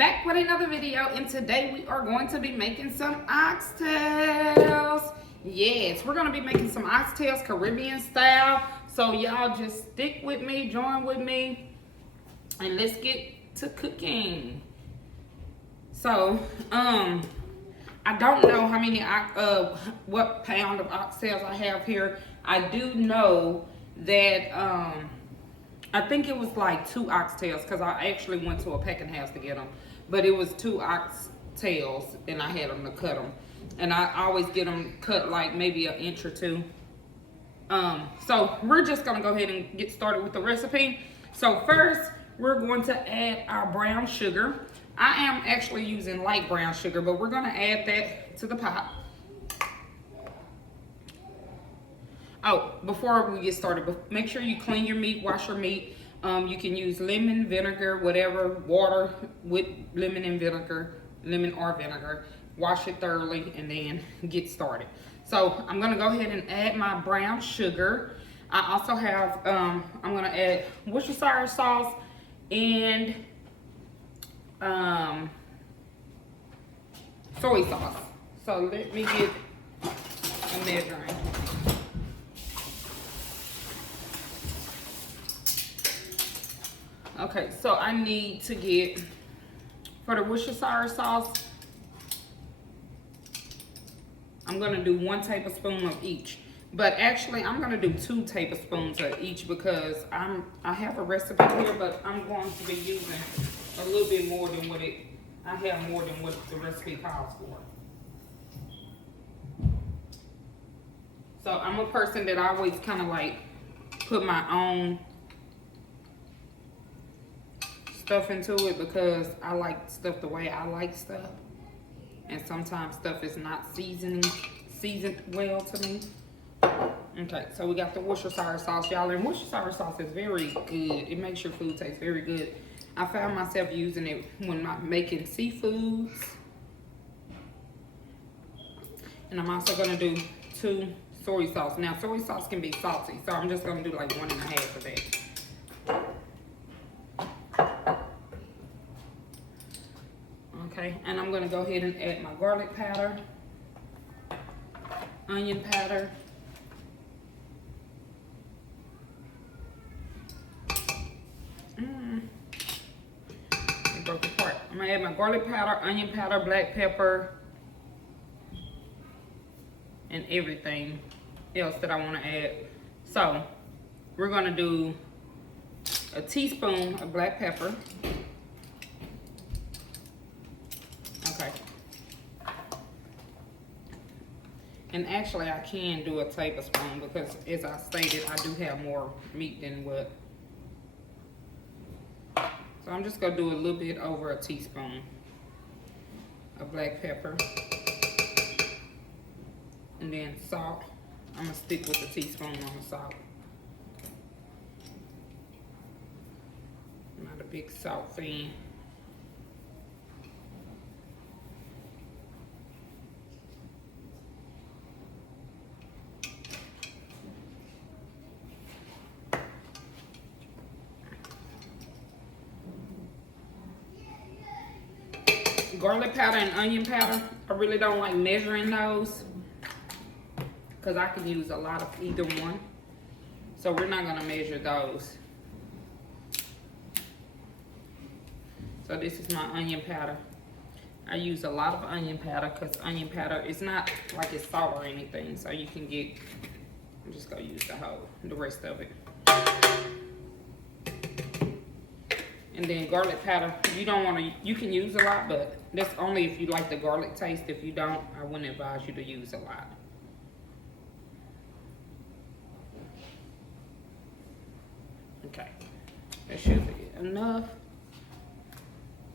back with another video, and today we are going to be making some oxtails. Yes, we're going to be making some oxtails Caribbean style. So y'all just stick with me, join with me, and let's get to cooking. So, I don't know how many, what pound of oxtails I have here. I do know that, I think it was like 2 oxtails because I actually went to a packing house to get them. But it was 2 oxtails and I had them to cut them. And I always get them cut like maybe an inch or 2. So we're just gonna go ahead and get started with the recipe. So first, we're going to add our brown sugar. I am actually using light brown sugar, but we're gonna add that to the pot. Oh, before we get started, make sure you clean your meat, wash your meat. You can use lemon, vinegar, whatever, water with lemon and vinegar, lemon or vinegar. Wash it thoroughly and then get started. So I'm gonna go ahead and add my brown sugar. I also have, I'm gonna add Worcestershire sauce and soy sauce. So let me get a measuring. Okay, so I need to get, for the Worcestershire sauce, I'm gonna do 1 tablespoon of each. But actually, I'm gonna do 2 tablespoons of each because I have a recipe here, but I'm going to be using a little bit more than I have more than what the recipe calls for. So I'm a person that always kind of like put my own stuff into it because I like stuff the way I like stuff, and sometimes stuff is not seasoned well to me. Okay, so we got the Worcestershire sauce, y'all, and Worcestershire sauce is very good. It makes your food taste very good. I found myself using it when I'm making seafoods, and I'm also gonna do 2 soy sauce. Now soy sauce can be salty, so I'm just gonna do like 1.5 of that. Okay, and I'm gonna go ahead and add my garlic powder, onion powder, it broke apart. I'm gonna add my garlic powder, onion powder, black pepper, and everything else that I wanna add. So, we're gonna do a teaspoon of black pepper. And actually, I can do a tablespoon because, as I stated, I do have more meat than what. So I'm just gonna do a little bit over a teaspoon of black pepper. And then salt. I'm gonna stick with the teaspoon on the salt. I'm not a big salt fan. Garlic powder and onion powder, I really don't like measuring those because I can use a lot of either one. So we're not gonna measure those. So this is my onion powder. I use a lot of onion powder because onion powder is not like it's salt or anything. So you can get, I'm just gonna use the rest of it. And then garlic powder, you don't want to, you can use a lot, but that's only if you like the garlic taste. If you don't, I wouldn't advise you to use a lot. Okay, that should be enough.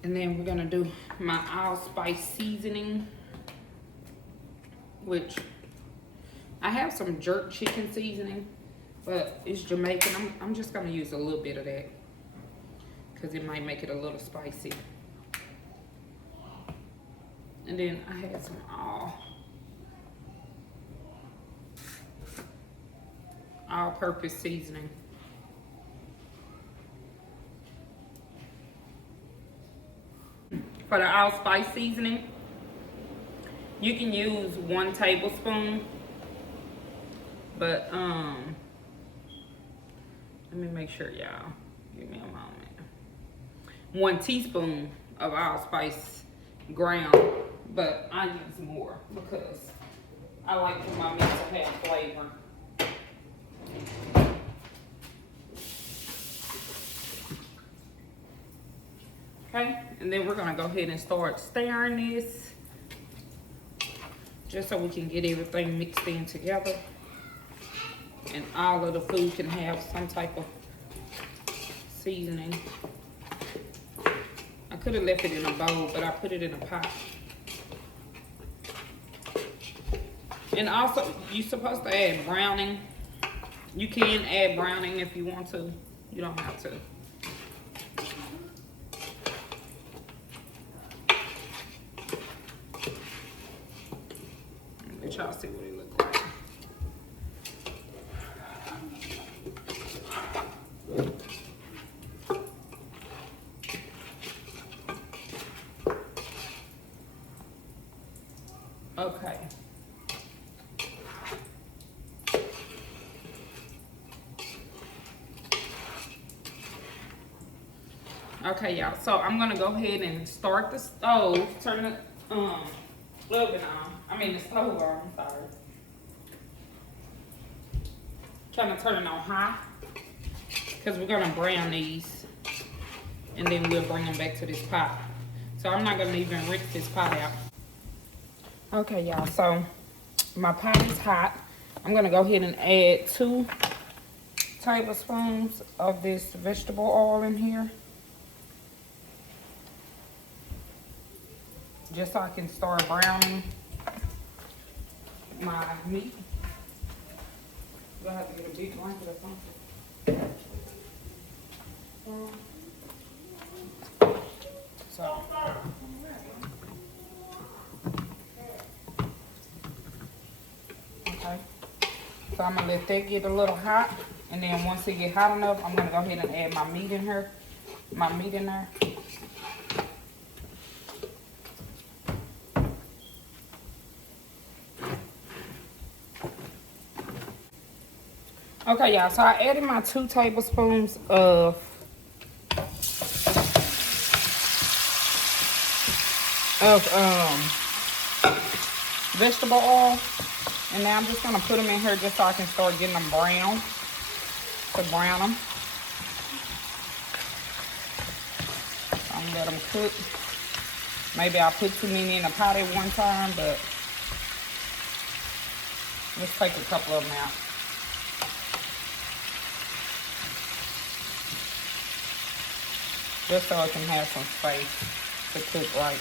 And then we're gonna do my allspice seasoning, which I have some jerk chicken seasoning, but it's Jamaican. I'm just gonna use a little bit of that because it might make it a little spicy. And then I had some all-purpose seasoning. for the allspice seasoning. You can use 1 tablespoon, but let me make sure, y'all. Give me a moment. 1 teaspoon of allspice ground, but I use more because I like for my meat to have flavor. Okay, and then we're gonna go ahead and start stirring this just so we can get everything mixed in together and all of the food can have some type of seasoning. I could have left it in a bowl, but I put it in a pot. And also, you're supposed to add browning. You can add browning if you want to. You don't have to. Let y'all see what it looks like. Okay. Okay, y'all. So I'm gonna go ahead and start the stove. Turn the oven on. I mean the stove on. I'm sorry. Trying to turn it on high because we're gonna brown these, and then we'll bring them back to this pot. So I'm not gonna even rinse this pot out. Okay, y'all. So my pot is hot. I'm gonna go ahead and add 2 tablespoons of this vegetable oil in here, just so I can start browning my meat. Do I have to get a big blanket or something? So. Okay. So I'm gonna let that get a little hot, and then once it get hot enough, I'm gonna go ahead and add my meat in here. Okay, y'all, so I added my 2 tablespoons of vegetable oil, and now I'm just gonna put them in here just so I can start getting them brown, to brown them. I'm gonna let them cook. Maybe I'll put too many in the pot at one time, but let's take a couple of them out. Just so it can have some space to cook right.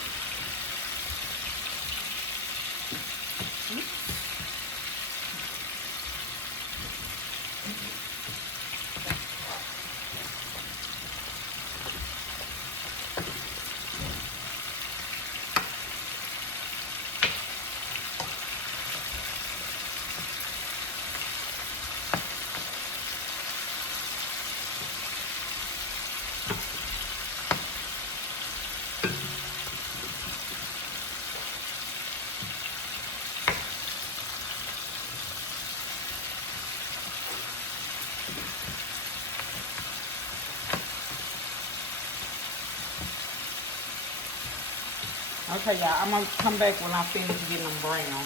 Okay, y'all, I'm gonna come back when I finish getting them brown.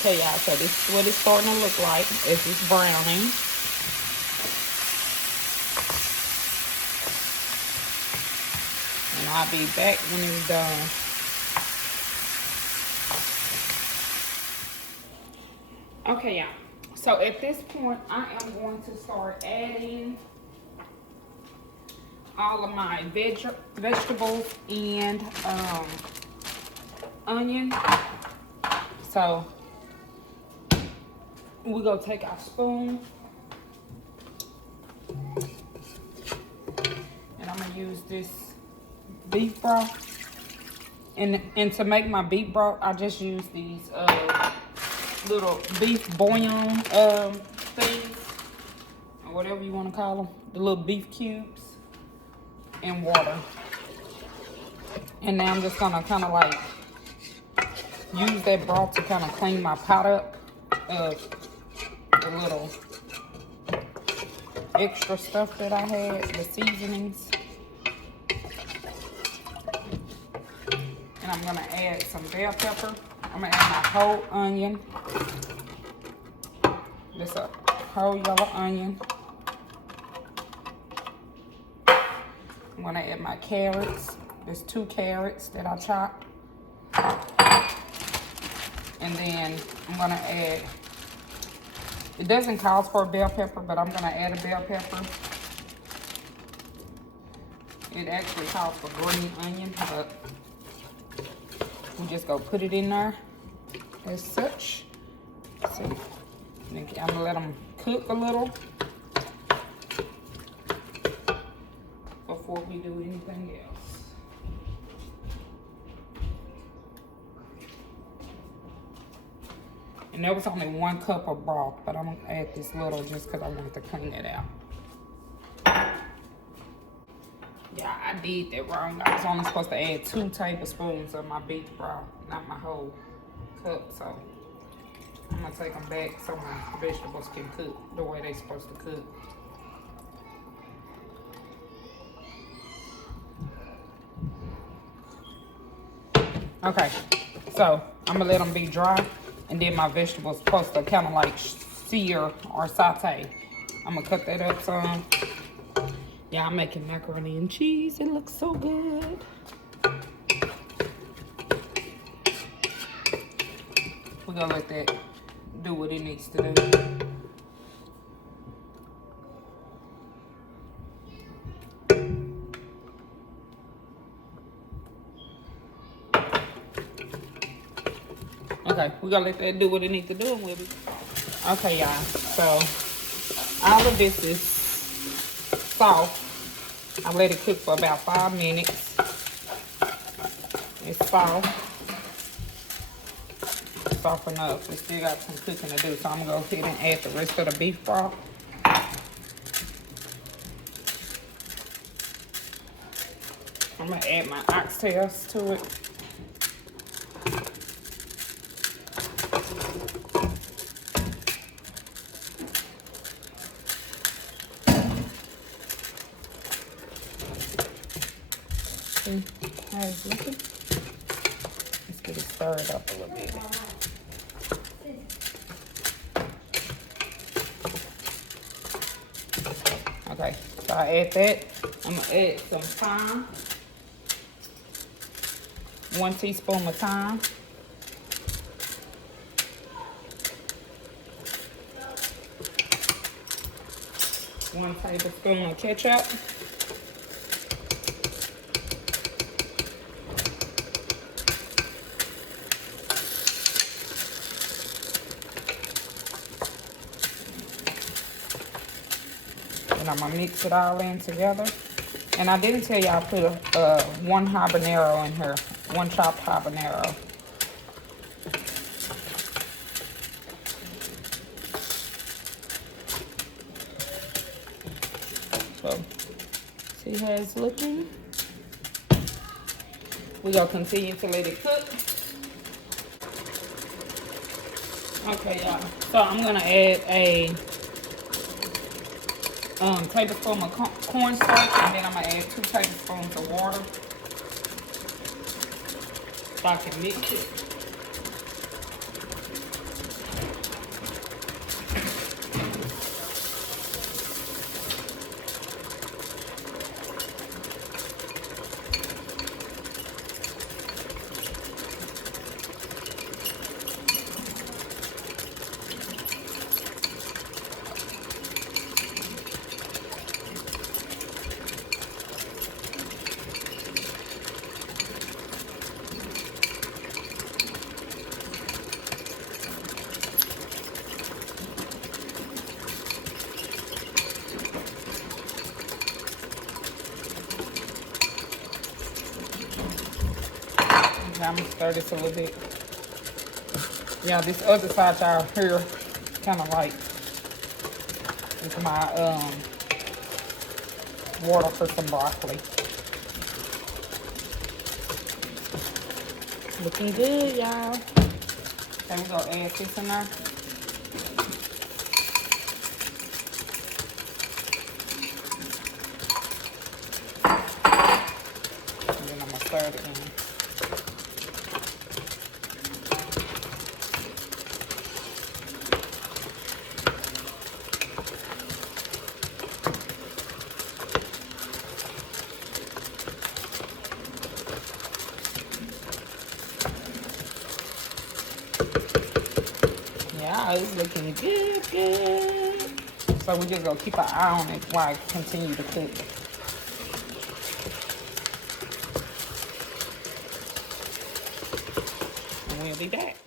Okay, y'all, so this is what it's starting to look like as it's browning. And I'll be back when it's done. Okay, y'all, so at this point, I am going to start adding all of my vegetables and onion. So we're gonna take our spoon, and I'm gonna use this beef broth. And to make my beef broth, I just use these little beef bouillon things. whatever you want to call them, the little beef cubes, and water. And now I'm just gonna kind of like use that broth to kind of clean my pot up of the little extra stuff that I had, the seasonings. And I'm gonna add some bell pepper. I'm gonna add my whole onion. This a whole yellow onion. I'm gonna add my carrots. There's 2 carrots that I chopped. And then I'm gonna add, it doesn't call for a bell pepper, but I'm gonna add a bell pepper. It actually calls for green onion, but we just go put it in there as such. See, I'm gonna let them cook a little before we do anything else. And there was only 1 cup of broth, but I'm gonna add this little just because I wanted to clean it out. Yeah, I did that wrong. I was only supposed to add 2 tablespoons of my beef broth, not my whole cup. So I'm gonna take them back so my vegetables can cook the way they're supposed to cook. Okay, so I'm gonna let them be dry, and then my vegetables supposed to kind of like sear or saute. I'm gonna cut that up some. Yeah, I'm making macaroni and cheese. It looks so good. We're gonna let that do what it needs to do. Okay, we're gonna let that do what it needs to do, and we'll be okay, y'all. So all of this is soft. I let it cook for about 5 minutes. It's soft enough. We still got some cooking to do, so I'm gonna go ahead and add the rest of the beef broth. I'm gonna add my oxtails to it. See how it's looking? Let's get it stirred up a little bit. Okay, so I add that. I'm gonna add some thyme. 1 teaspoon of thyme. 1 tablespoon of ketchup. And I'm gonna mix it all in together. And I didn't tell y'all I put 1 habanero in here, 1 chopped habanero. So, see how it's looking? We're gonna continue to let it cook. Okay, y'all. So I'm gonna add a tablespoon of cornstarch, and then I'm gonna add 2 tablespoons of water so I can mix it. I'm gonna stir this a little bit. Yeah, this other side y'all here kind of like is my water for some broccoli. Looking good, y'all. Okay, we're gonna add this in there. And then I'm gonna stir it in. Yeah, it's looking good, good. So we're just gonna keep an eye on it while I continue to cook. And we'll be back.